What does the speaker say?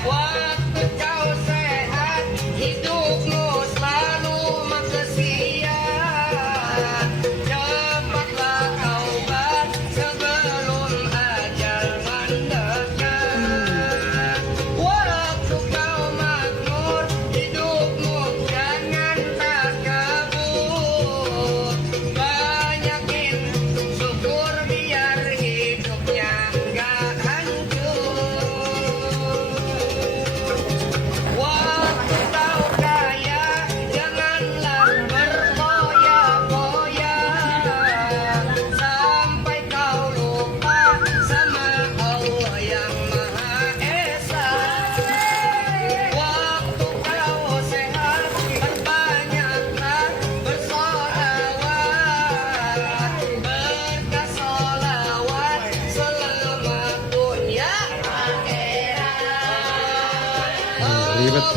Waktu kau sehat, hidupmu selalu makasiat. Cepatlah taubat sebelum ajal mendekat. Waktu kau makmur, hidupmu jangan takabur. Banyakin syukur biar hidupnya nggak hancur. Waktu kau kaya, janganlah berfoya-foya sampai kau lupa sama Allah yang Maha Esa. Waktu kau sehat, perbanyaklah bersolawat. Berkah solawat selamat dunia akhirat. Ribet.